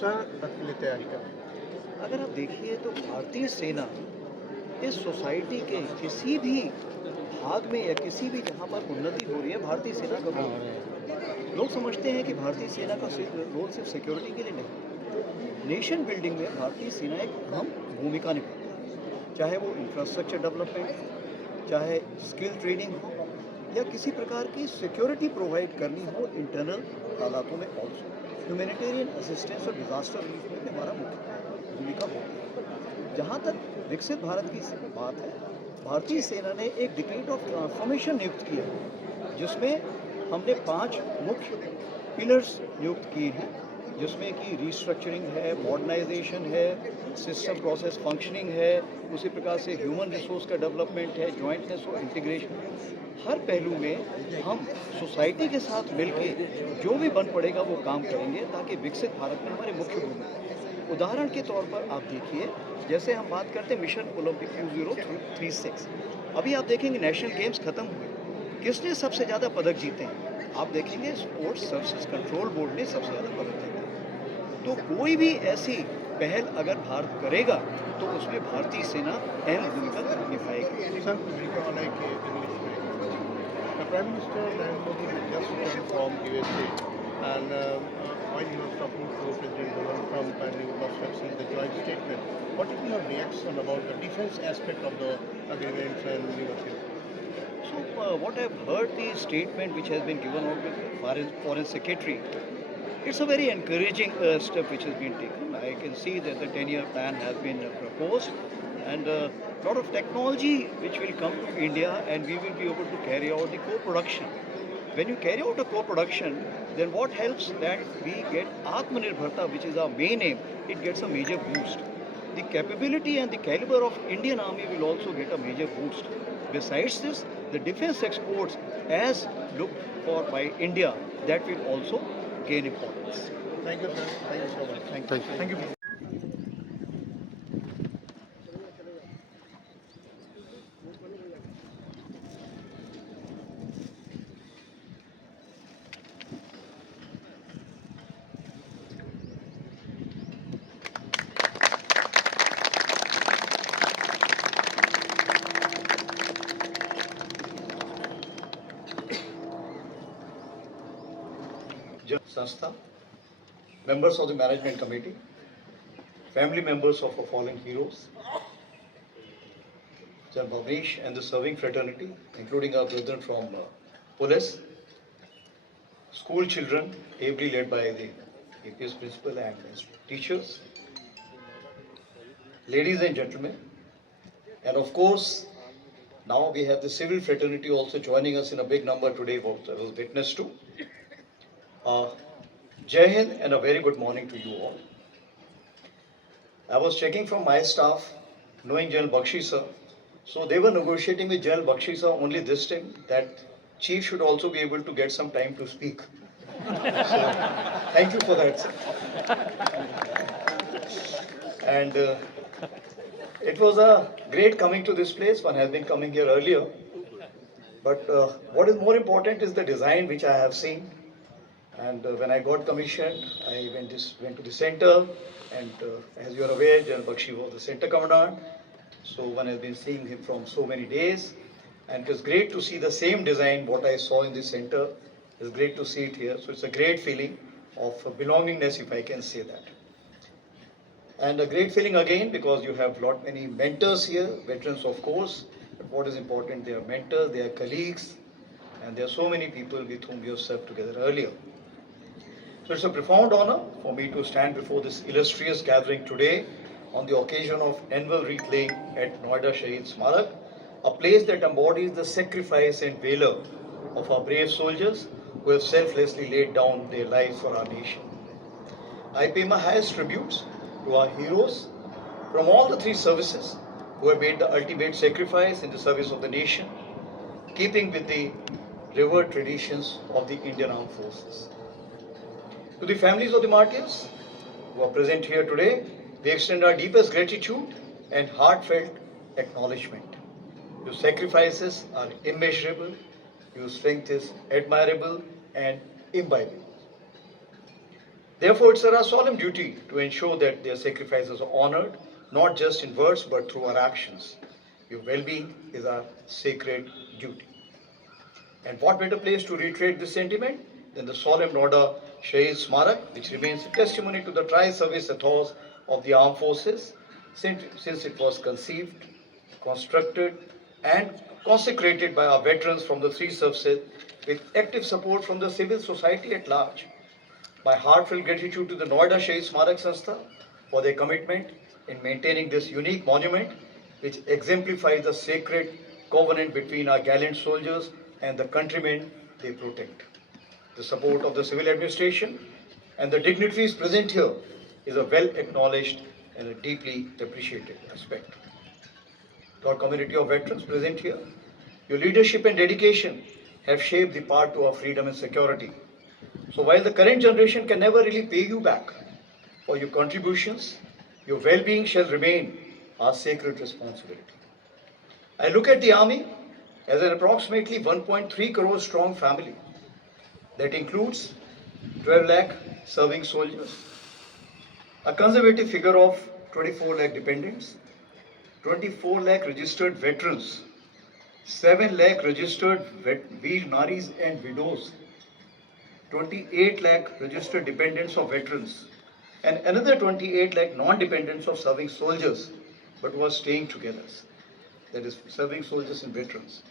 Sir के लिए तैयारी कर रहे हैं। अगर आप देखिए तो भारतीय सेना इस सोसाइटी के किसी भी भाग में या किसी भी जहाँ पर उन्नति हो रही है, भारतीय सेना का रोल है। लोग समझते हैं कि भारतीय सेना का रोल सिर्फ सिक्योरिटी के लिए नहीं, नेशन बिल्डिंग में भारतीय सेना एक अहम भूमिका निभाती है। चाहे वो इंफ्रास्ट्रक्चर डेवलपमेंट, चाहे स्किल ट्रेनिंग हो, या किसी प्रकार की सिक्योरिटी प्रोवाइड करनी हो इंटरनल हालातों में। ऑल्सो ह्यूमैनिटेरियन असिस्टेंस और डिजास्टर रिलीफ में भी हमारा मुख्य भूमिका होती है। जहाँ तक विकसित भारत की बात है, भारतीय सेना ने एक डिक्रीट ऑफ ट्रांसफॉर्मेशन नियुक्त किया है, जिसमें हमने 5 मुख्य पिलर्स नियुक्त किए हैं, जिसमें कि रिस्ट्रक्चरिंग है, मॉडर्नाइजेशन है, सिस्टम प्रोसेस फंक्शनिंग है, उसी प्रकार से ह्यूमन रिसोर्स का डेवलपमेंट है, जॉइंटनेस और इंटीग्रेशन। हर पहलू में हम सोसाइटी के साथ मिलके जो भी बन पड़ेगा वो काम करेंगे, ताकि विकसित भारत में हमारे मुख्य भूमिका। उदाहरण के तौर पर आप देखिए, जैसे हम बात करते हैं मिशन ओलंपिक 2036, अभी आप देखेंगे नेशनल गेम्स खत्म हुए, किसने सबसे ज़्यादा पदक जीते हैं? आप देखेंगे स्पोर्ट्स सर्विसेज कंट्रोल बोर्ड ने सबसे ज़्यादा पदक जीते हैं। तो कोई भी ऐसी पहल अगर भारत करेगा तो उसमें भारतीय सेना अहम भूमिका निभाएगी। Sir, the Prime Minister Narendra Modi has just returned from USA, and while he was talking to President Donald Trump, and you must have seen the joint statement. What is your reaction about the defense aspect of the agreements and negotiations? So what I've heard, the statement which has been given out by the Foreign Secretary, it's a very encouraging step which has been taken. I can see that the 10-year plan has been proposed, and a lot of technology which will come to India, and we will be able to carry out the co-production. When you carry out a co-production, then what helps that we get Atmanirbharta, which is our main aim, it gets a major boost. The capability and the caliber of Indian Army will also get a major boost. Besides this, the defense exports as looked for by India, that will also gain importance. Thank you, sir. Thank you so much. Thank you. Thank you. Sanstha, members of the management committee, family members of our fallen heroes, General and the serving fraternity, including our brethren from police, school children, ably led by the APS principal and teachers, ladies and gentlemen, and of course, now we have the civil fraternity also joining us in a big number today, what I was witness to. Jai Hind and a very good morning to you all. I was checking from my staff, knowing General Bakshi sir, so they were negotiating with General Bakshi sir only this time that Chief should also be able to get some time to speak. So, thank you for that, sir. And it was a great coming to this place. One has been coming here earlier. But what is more important is the design which I have seen. And when I got commissioned, I went to the center, and as you are aware, General Bakshi was the center commandant. So one has been seeing him from so many days, and it was great to see the same design what I saw in the center. It's great to see it here. So it's a great feeling of belongingness, if I can say that. And a great feeling again because you have lot many mentors here, veterans of course. But what is important, they are mentors, they are colleagues, and there are so many people with whom we have served together earlier. So it's a profound honor for me to stand before this illustrious gathering today on the occasion of annual wreath laying at Noida Shaheed Smarak, a place that embodies the sacrifice and valor of our brave soldiers who have selflessly laid down their lives for our nation. I pay my highest tributes to our heroes from all the 3 services who have made the ultimate sacrifice in the service of the nation, keeping with the revered traditions of the Indian Armed Forces. To the families of the martyrs who are present here today, we extend our deepest gratitude and heartfelt acknowledgement. Your sacrifices are immeasurable, your strength is admirable and imbibable. Therefore, it's our solemn duty to ensure that their sacrifices are honored, not just in words but through our actions. Your well-being is our sacred duty. And what better place to reiterate this sentiment than the solemn Noda Shahid Smarak, which remains a testimony to the tri-service ethos of the armed forces since it was conceived, constructed, and consecrated by our veterans from the three services with active support from the civil society at large. My heartfelt gratitude to the Noida Shahid Smarak Sanstha for their commitment in maintaining this unique monument, which exemplifies the sacred covenant between our gallant soldiers and the countrymen they protect. The support of the civil administration and the dignitaries present here is a well acknowledged and a deeply appreciated aspect. To our community of veterans present here, your leadership and dedication have shaped the path to our freedom and security. So while the current generation can never really pay you back for your contributions, your well-being shall remain our sacred responsibility. I look at the army as an approximately 1.3 crore strong family that includes 12 lakh serving soldiers, a conservative figure of 24 lakh dependents, 24 lakh registered veterans, 7 lakh registered Veer Naris and widows, 28 lakh registered dependents of veterans, and another 28 lakh non-dependents of serving soldiers but who are staying together. That is, serving soldiers and veterans.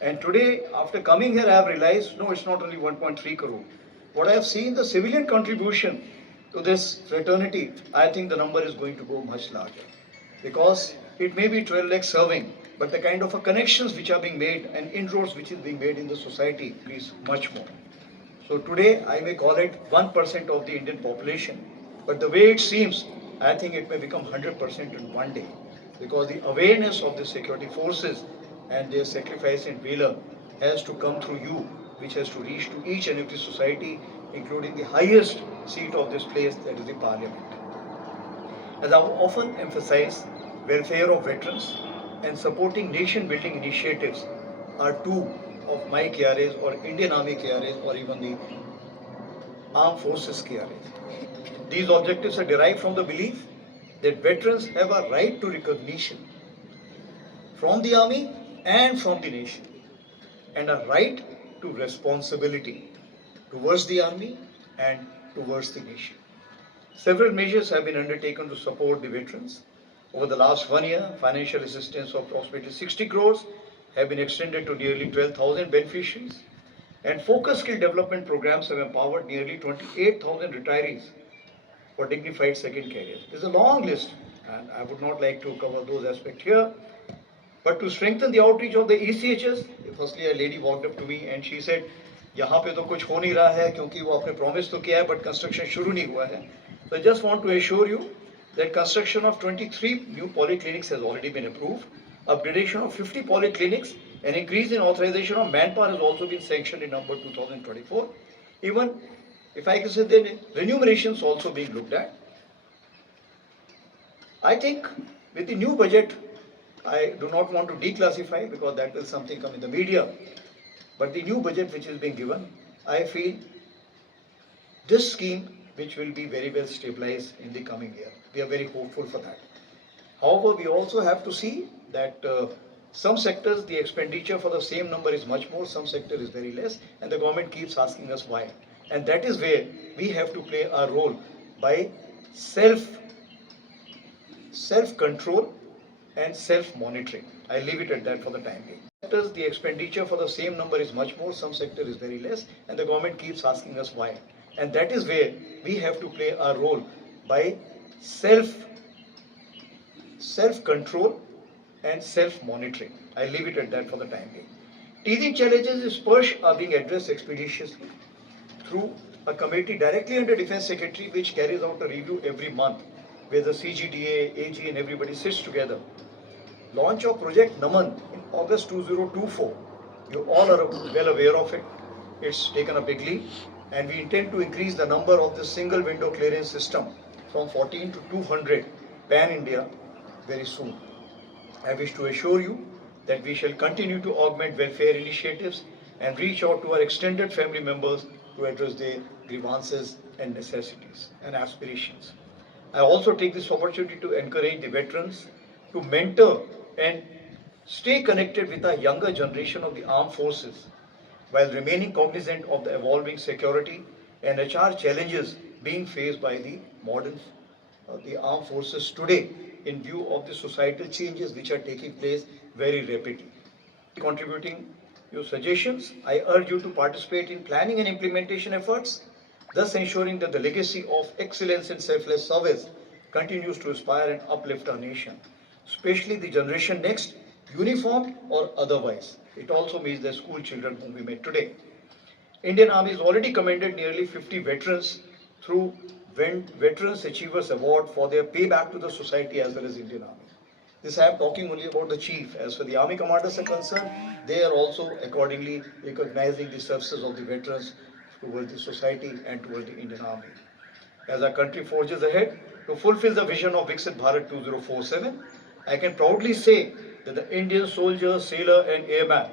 And today, after coming here, I have realized, no, it's not only 1.3 crore. What I have seen, the civilian contribution to this fraternity, I think the number is going to go much larger. Because it may be 12 lakh serving, but the kind of connections which are being made and inroads which is being made in the society is much more. So today I may call it 1% of the Indian population, but the way it seems, I think it may become 100% in one day, because the awareness of the security forces and their sacrifice and valor has to come through you, which has to reach to each and every society, including the highest seat of this place, that is the Parliament. As I often emphasize, welfare of veterans and supporting nation-building initiatives are two of my KRAs or Indian Army KRAs or even the Armed Forces KRAs. These objectives are derived from the belief that veterans have a right to recognition from the Army and from the nation, and a right to responsibility towards the Army and towards the nation. Several measures have been undertaken to support the veterans. Over the last 1 year, financial assistance of approximately 60 crores have been extended to nearly 12,000 beneficiaries, and focused skill development programs have empowered nearly 28,000 retirees for dignified second careers. There's a long list, and I would not like to cover those aspects here. But to strengthen the outreach of the ECHS, firstly a lady walked up to me and she said, यहाँ पे तो कुछ हो नहीं रहा है क्योंकि वो आपने promise तो किया है but construction शुरू नहीं हुआ है. So I just want to assure you that construction of 23 new polyclinics has already been approved. Upgradation of 50 polyclinics, an increase in authorization of manpower has also been sanctioned in November 2024. Even if I can say the remunerations also being looked at. I think with the new budget, I do not want to declassify because that will something come in the media. But the new budget which is being given, I feel this scheme which will be very well stabilized in the coming year. We are very hopeful for that. However, we also have to see that some sectors the expenditure for the same number is much more, some sector is very less, and the government keeps asking us why. And that is where we have to play our role by self-control and self-monitoring. I leave it at that for the time being. Sectors the expenditure for the same number is much more, some sector is very less, and the government keeps asking us why. And that is where we have to play our role by self-control and self-monitoring. I leave it at that for the time being. Teething challenges is PERSH are being addressed expeditiously through a committee directly under Defence Secretary which carries out a review every month where the CGDA, AG and everybody sits together. Launch of Project Naman in August 2024. You all are well aware of it. It's taken a big leap and we intend to increase the number of the single window clearance system from 14 to 200 pan-India very soon. I wish to assure you that we shall continue to augment welfare initiatives and reach out to our extended family members to address their grievances and necessities and aspirations. I also take this opportunity to encourage the veterans to mentor and stay connected with the younger generation of the armed forces while remaining cognizant of the evolving security and HR challenges being faced by the modern the armed forces today in view of the societal changes which are taking place very rapidly. Contributing your suggestions, I urge you to participate in planning and implementation efforts, thus ensuring that the legacy of excellence in selfless service continues to inspire and uplift our nation, especially the generation next, uniformed or otherwise. It also means the school children whom we met today. Indian Army has already commended nearly 50 veterans through Veterans Achievers Award for their payback to the society as well as Indian Army. This I am talking only about the chief. As for the army commanders are concerned, they are also accordingly recognizing the services of the veterans towards the society and towards the Indian Army. As our country forges ahead to fulfill the vision of Viksit Bharat 2047, I can proudly say that the Indian soldier, sailor and airman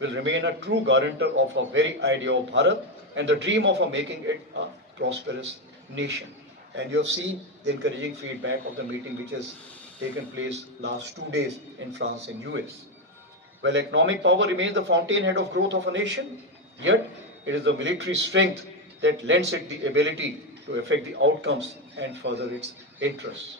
will remain a true guarantor of our very idea of Bharat and the dream of making it a prosperous nation. And you have seen the encouraging feedback of the meeting which has taken place last 2 days in France and US. While economic power remains the fountainhead of growth of a nation, yet it is the military strength that lends it the ability to affect the outcomes and further its interests.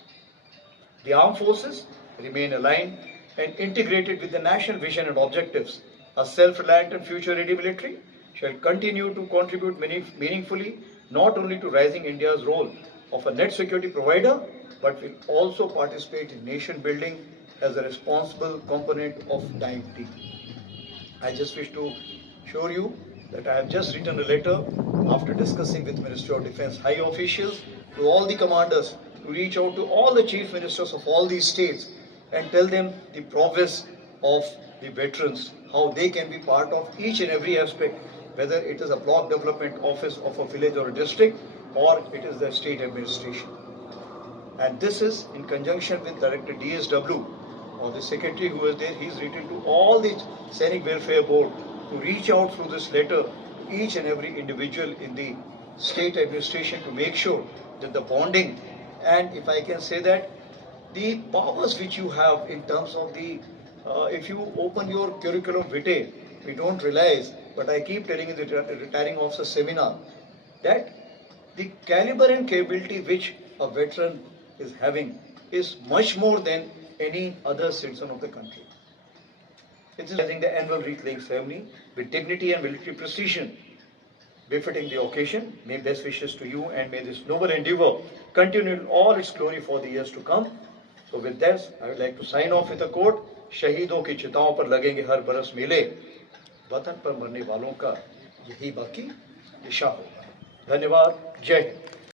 The armed forces remain aligned and integrated with the national vision and objectives. A self-reliant and future-ready military shall continue to contribute meaningfully not only to rising India's role of a net security provider, but will also participate in nation building as a responsible component of time T. I just wish to assure you that I have just written a letter after discussing with Ministry of Defence high officials to all the commanders to reach out to all the chief ministers of all these states and tell them the progress of the veterans, how they can be part of each and every aspect, whether it is a block development office of a village or a district, or it is the state administration. And this is in conjunction with Director DSW or the secretary who is there. He's written to all the Sainik Welfare Board to reach out through this letter to each and every individual in the state administration to make sure that the bonding and, if I can say that, the powers which you have in terms of the, if you open your curriculum vitae, we don't realize, but I keep telling in the retiring officer seminar that the caliber and capability which a veteran is having is much more than any other citizen of the country. It is having the annual wreath-laying ceremony with dignity and military precision, befitting the occasion. May best wishes to you and may this noble endeavor continue in all its glory for the years to come. So with this, I would like to sign off with a quote, शहीदों की चिताओं पर लगेंगे हर बरस मेले, वतन पर मरने वालों का यही बाकी दिशा होगा. धन्यवाद. जय हिंद.